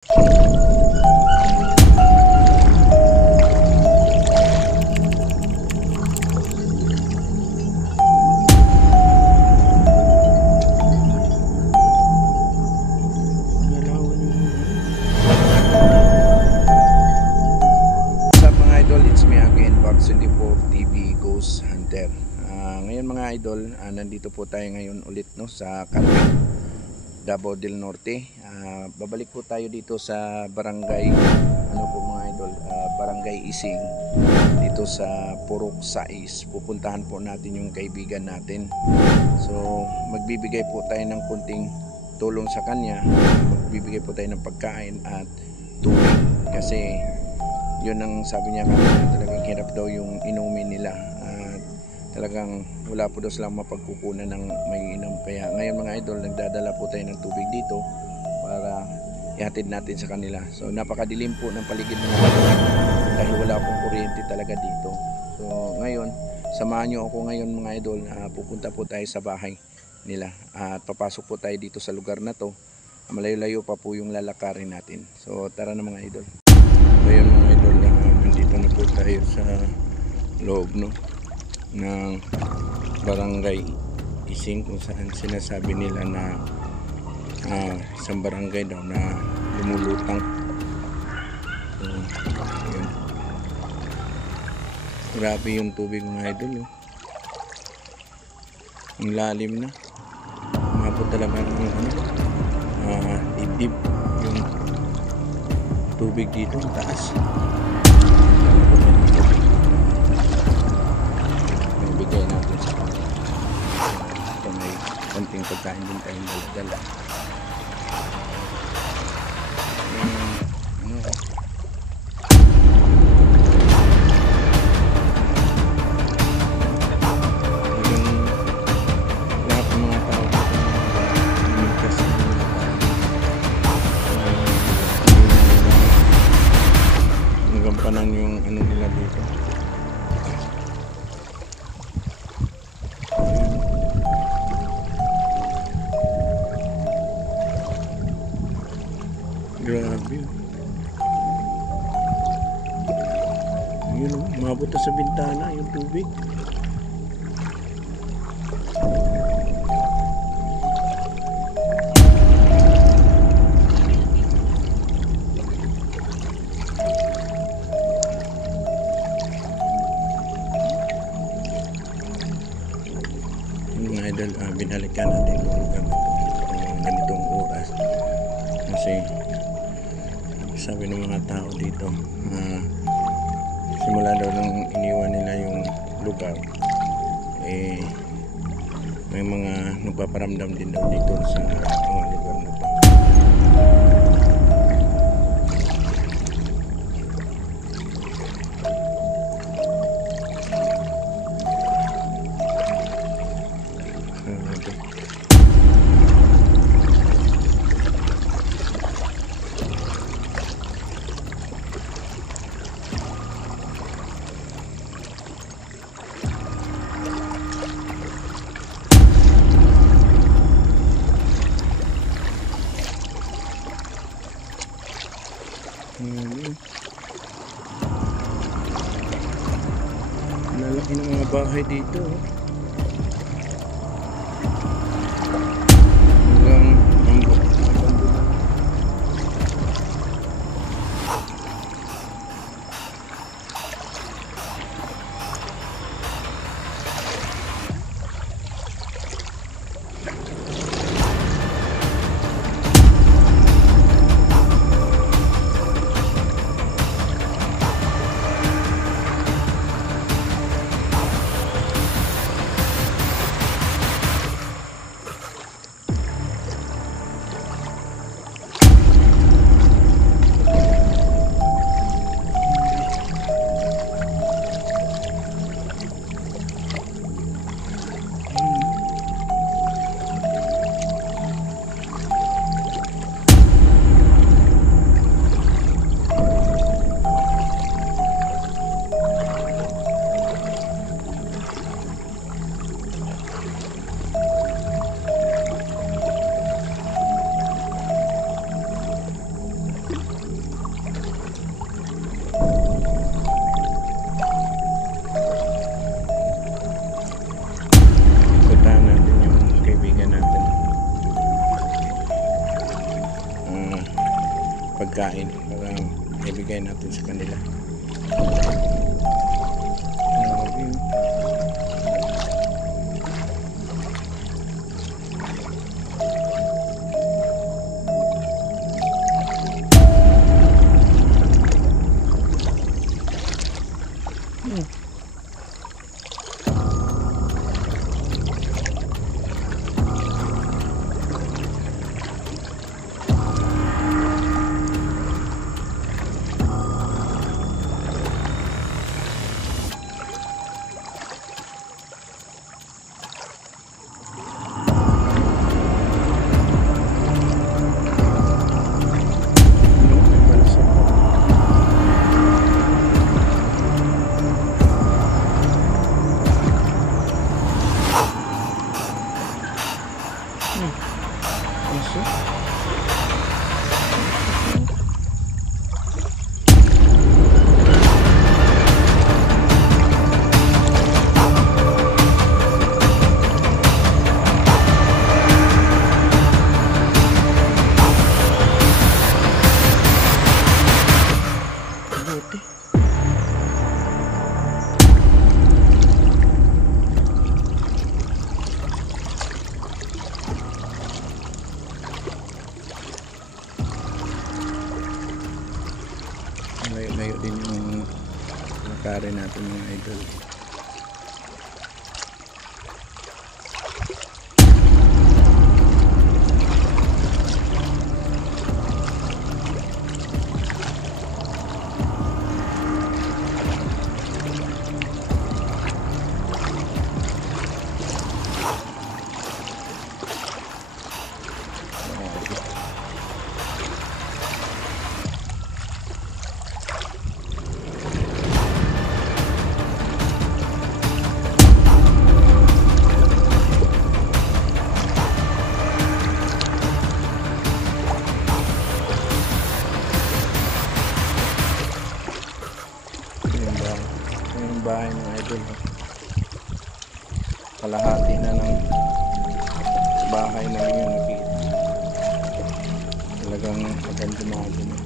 TV Ghost Hunter. Ngayon mga idol, nandito po tayo ngayon ulit sa Carmen, Davao del Norte. Babalik po tayo dito sa barangay mga idol, barangay Ising, dito sa Purok 6. Pupuntahan po natin yung kaibigan natin. So magbibigay po tayo ng kunting tulong sa kanya. Magbibigay po tayo ng pagkain at tubig kasi yun ang sabi niya kanina, talagang hirap daw yung inumin nila at talagang wala po daw silang mapagkukunan ng may inom. Kaya ngayon mga idol, nagdadala po tayo ng tubig dito para ihatid natin sa kanila. So napakadilim po ng paligid ng dahil wala pong kuryente talaga dito. So ngayon, samahan nyo ako ngayon mga idol, pupunta po tayo sa bahay nila at papasok po tayo dito sa lugar na to. Malayo-layo pa po yung lalakarin natin. So tara na mga idol. Ayun mga idol, nandito na po tayo sa loob ng barangay Ising, kung saan sinasabi nila na isang barangay daw na lumulutang. So, ayun. Grabe yung tubig mga idol, ang lalim na, umabot talaga ng dibdib yung tubig dito, taas. Bibigay natin sa kanila. Ito may konting pagkain din tayong dala. Gampanan yung nila dito. Grabe. Yun, umabot na sa bintana yung tubig. Idol, binalikan natin yung lugar na ganitong oras kasi sabi ng mga tao dito, simula daw nung iniwan nila yung lugar, may mga nagpaparamdam din daw dito sa mga lugar na to. Lalaki ng mga bahay dito. Hanggang ambot. pagkain para ibigay natin sa kanila. Layo din yung nakare natin mga idol. Yung bahay ng idol, kalahati na ng bahay na yun nakita. Talagang abandonado na,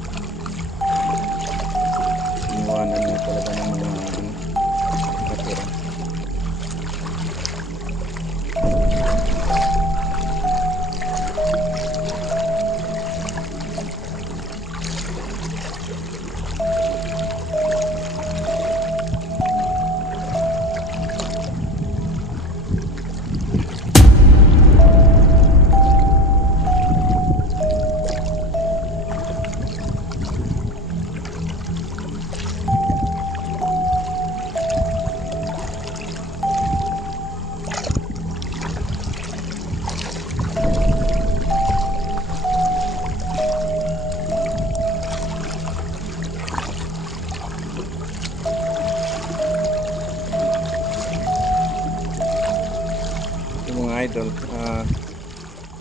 iniwanan na talaga ng mga katira. Mga idol,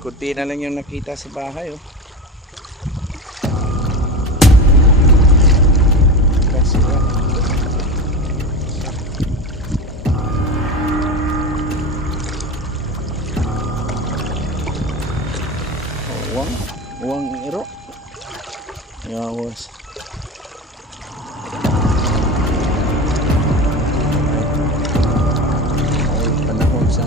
kunti na lang yung nakita sa bahay, oh. Kasi uwang iro yawas. Ay, panahon sa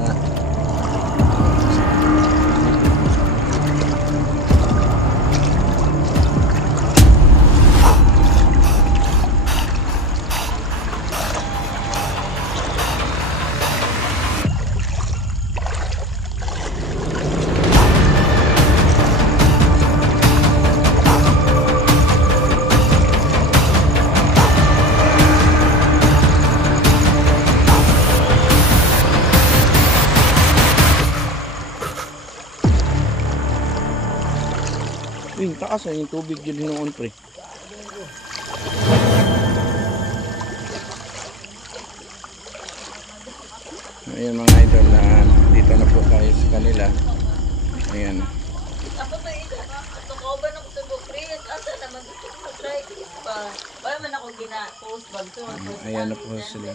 yung taas ay yung tubig yun noon, pre. Ayan mga idol, na dito na po tayo sa kanila. Ayan. Ayan na po sila.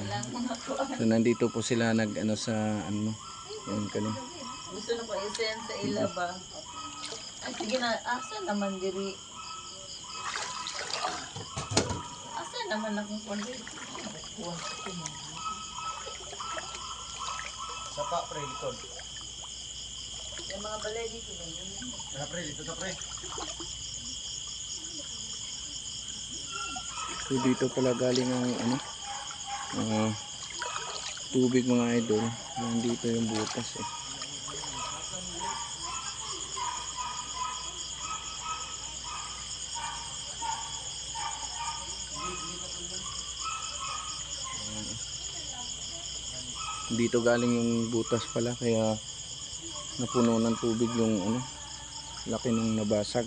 So nandito po sila nag ano sa ano. Ayan kanina. Gusto na ko i-send sa ila ba? Ay, sige na, asa naman diri? naman akong kundi. Kuha ko mo. Sapa, pre, likod. Yung mga balay dito. Tara, pre, dito ka, pre. So dito pala galing ang ano, tubig mga idol. Nandito yung butas eh. Dito galing yung butas pala kaya napuno ng tubig yung ano, laki ng nabasag.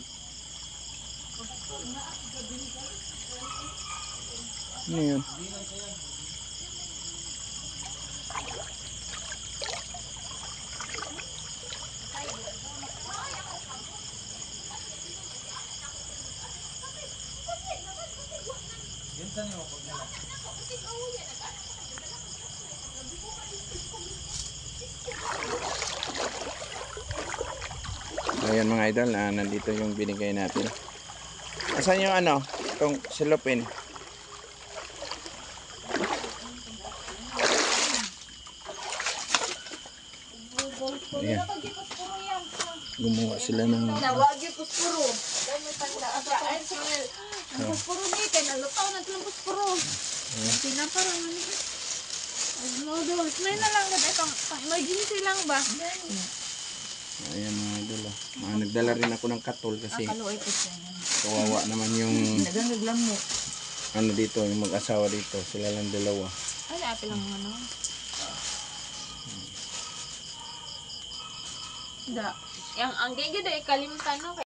Ano yun? Yun saan yung pag nila? Ayan mga idol, nandito yung binigay natin. Asan yung ano? Itong silopin. Ayan. Gumawa sila ng Tawag yung puspuro. May tanda. Ay, Samuel. Ang puspuro ni kay nalutaw na yung puspuro. Pinaparang ano. Noodles. May na lang ganda pang emergency lang ba? ayan mga idol. Nagdala rin ako ng katol kasi Kaluoy po siya. kawawa naman yung Nagangaglam mo. ano dito, yung mag-asawa dito. Sila lang dalawa. Ay, apil lang ano. Da. Yang ang gaya dahil kalimutan no.